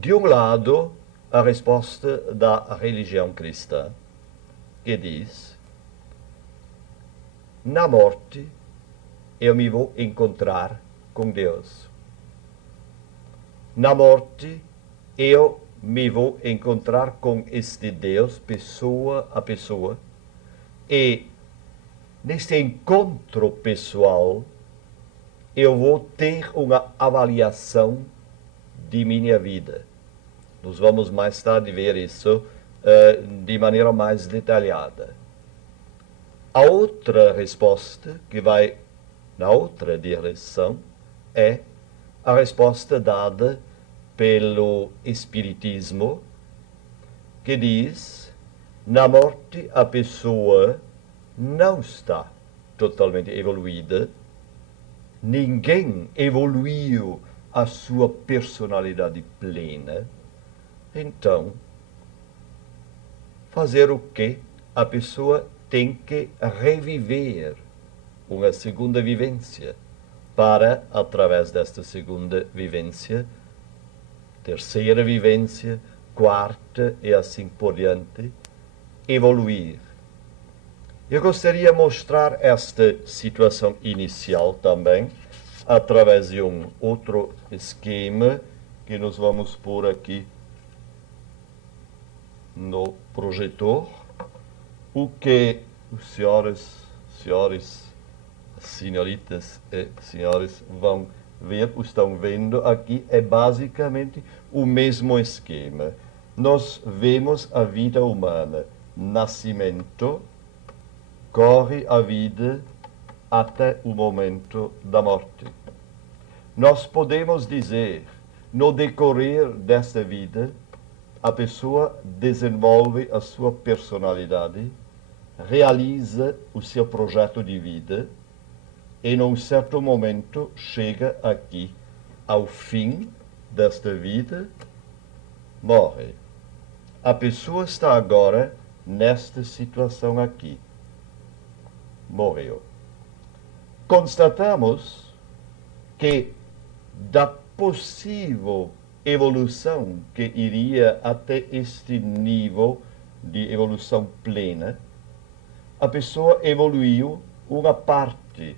De um lado, a resposta da religião cristã, que diz: na morte eu me vou encontrar com Deus. Na morte eu me vou encontrar com este Deus, pessoa a pessoa, e neste encontro pessoal eu vou ter uma avaliação de minha vida. Nós vamos mais tarde ver isso de maneira mais detalhada. A outra resposta, que vai na outra direção, é a resposta dada pelo Espiritismo, que diz: na morte a pessoa não está totalmente evoluída, ninguém evoluiu a sua personalidade plena. Então, fazer o quê? A pessoa tem que reviver uma segunda vivência para, através desta segunda vivência, terceira vivência, quarta e assim por diante, evoluir. Eu gostaria de mostrar esta situação inicial também, através de um outro esquema que nós vamos pôr aqui no projetor, o que os senhoritas e senhores vão ver, estão vendo aqui, é basicamente o mesmo esquema. Nós vemos a vida humana, nascimento, corre a vida até o momento da morte. Nós podemos dizer, no decorrer desta vida, a pessoa desenvolve a sua personalidade, realiza o seu projeto de vida e, num certo momento, chega aqui ao fim desta vida, morre. A pessoa está agora nesta situação aqui. Morreu. Constatamos que da possível evolução que iria até este nível de evolução plena, a pessoa evoluiu uma parte,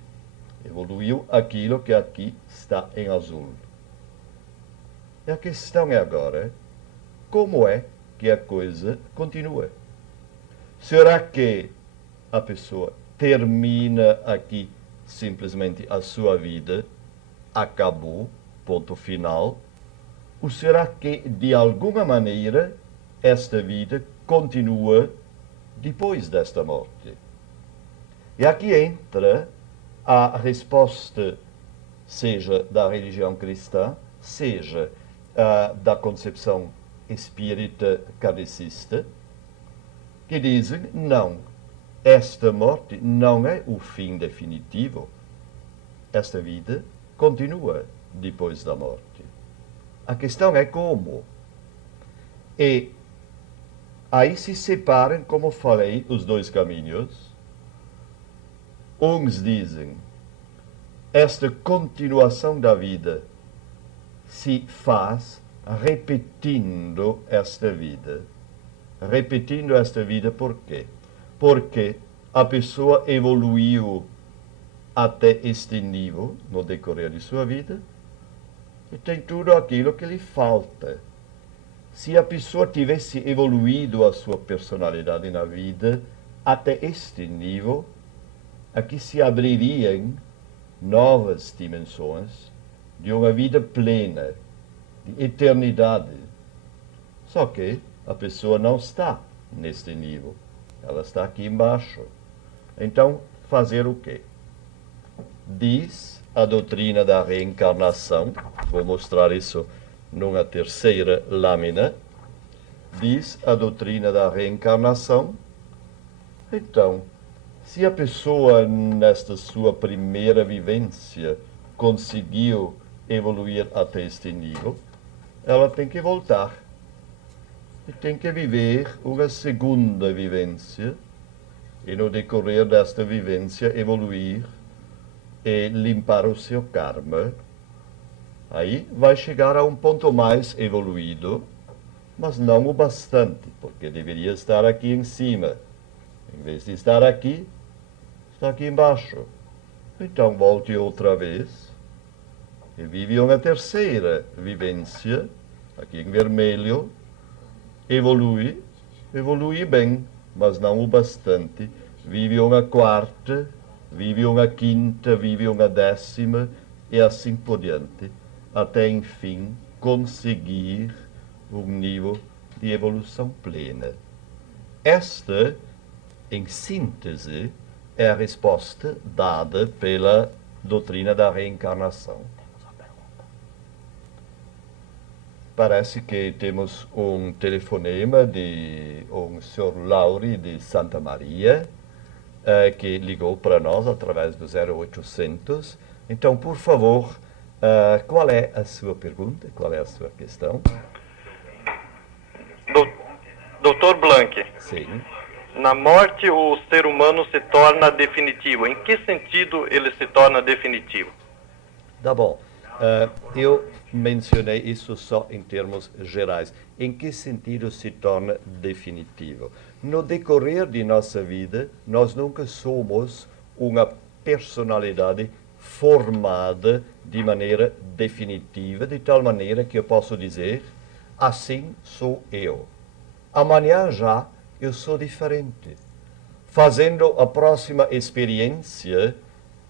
evoluiu aquilo que aqui está em azul. E a questão é agora, como é que a coisa continua? Será que a pessoa termina aqui simplesmente a sua vida, acabou, ponto final? Ou será que, de alguma maneira, esta vida continua depois desta morte? E aqui entra a resposta, seja da religião cristã, seja da concepção espírita kardecista, que dizem: não, esta morte não é o fim definitivo. Esta vida continua depois da morte. A questão é como. E aí se separam, como falei, os dois caminhos. Uns dizem: esta continuação da vida se faz repetindo esta vida. Repetindo esta vida por quê? Porque a pessoa evoluiu até este nível no decorrer de sua vida e tem tudo aquilo que lhe falta. Se a pessoa tivesse evoluído a sua personalidade na vida até este nível, aqui se abririam novas dimensões de uma vida plena, de eternidade. Só que a pessoa não está neste nível, ela está aqui embaixo. Então, fazer o quê? Diz a doutrina da reencarnação, vou mostrar isso numa terceira lâmina, diz a doutrina da reencarnação. Então, se a pessoa, nesta sua primeira vivência, conseguiu evoluir até este nível, ela tem que voltar. E tem que viver uma segunda vivência, e no decorrer desta vivência evoluir e limpar o seu karma, Aí vai chegar a um ponto mais evoluído, mas não o bastante, porque deveria estar aqui em cima. Em vez de estar aqui, está aqui embaixo. Então volte outra vez e vive uma terceira vivência, aqui em vermelho, evolui bem, mas não o bastante. Vive uma quarta, vive uma quinta, vive uma décima e assim por diante, até enfim conseguir um nível de evolução plena. Esta, em síntese, é a resposta dada pela doutrina da reencarnação. Parece que temos um telefonema de um senhor Lauri de Santa Maria, que ligou para nós através do 0800. Então, por favor, qual é a sua pergunta? Qual é a sua questão? Doutor Blank. Sim. Na morte, o ser humano se torna definitivo. Em que sentido ele se torna definitivo? Tá bom. Eu mencionei isso só em termos gerais. Em que sentido se torna definitivo? No decorrer de nossa vida, nós nunca somos uma personalidade formada de maneira definitiva, de tal maneira que eu posso dizer, assim sou eu. Amanhã já eu sou diferente. Fazendo a próxima experiência,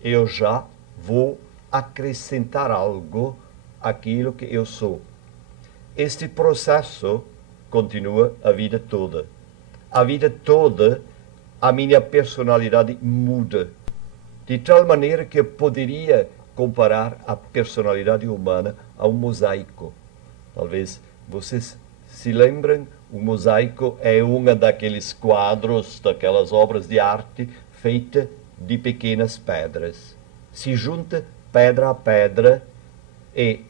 eu já vou acrescentar algo àquilo que eu sou. Este processo continua a vida toda. A vida toda, a minha personalidade muda. De tal maneira que eu poderia comparar a personalidade humana a um mosaico. Talvez vocês se lembrem, o mosaico é uma daqueles quadros, daquelas obras de arte feita de pequenas pedras. Se junta pedra a pedra e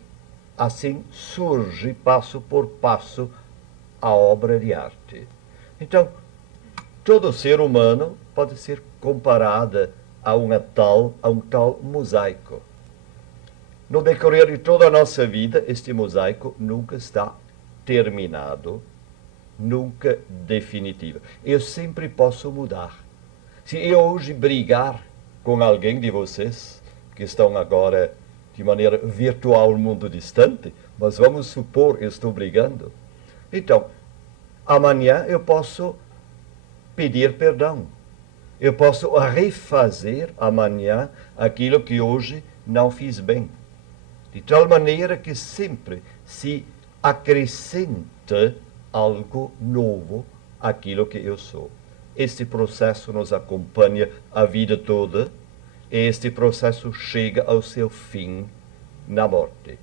assim surge, passo por passo, a obra de arte. Então, todo ser humano pode ser comparado a um tal mosaico. No decorrer de toda a nossa vida, este mosaico nunca está terminado, nunca definitivo. Eu sempre posso mudar. Se eu hoje brigar com alguém de vocês, que estão agora de maneira virtual no mundo distante, mas vamos supor que eu estou brigando. Então, amanhã eu posso pedir perdão. Eu posso refazer amanhã aquilo que hoje não fiz bem. De tal maneira que sempre se acrescenta algo novo àquilo que eu sou. Este processo nos acompanha a vida toda e este processo chega ao seu fim na morte.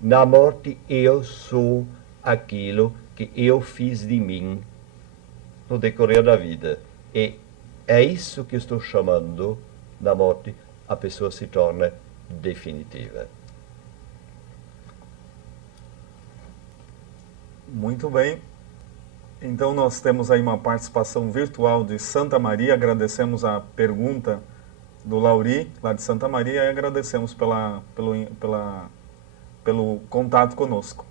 Na morte eu sou aquilo que eu fiz de mim no decorrer da vida. E é isso que estou chamando, na morte, a pessoa se torna definitiva. Muito bem. Então nós temos aí uma participação virtual de Santa Maria. Agradecemos a pergunta do Lauri, lá de Santa Maria, e agradecemos pelo contato conosco.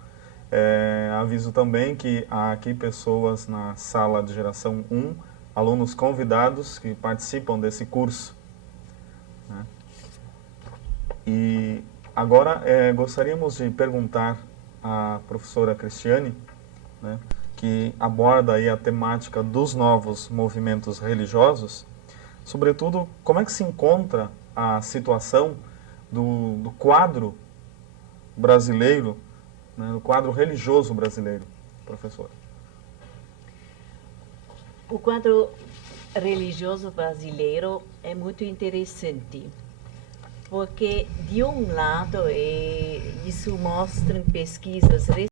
Aviso também que há aqui pessoas na sala de geração 1, alunos convidados que participam desse curso, né? E agora gostaríamos de perguntar à professora Cristiane, né, que aborda aí a temática dos novos movimentos religiosos, sobretudo como é que se encontra a situação do quadro brasileiro, né, do quadro religioso brasileiro, professora. O quadro religioso brasileiro é muito interessante, porque, de um lado, isso mostram pesquisas recentes,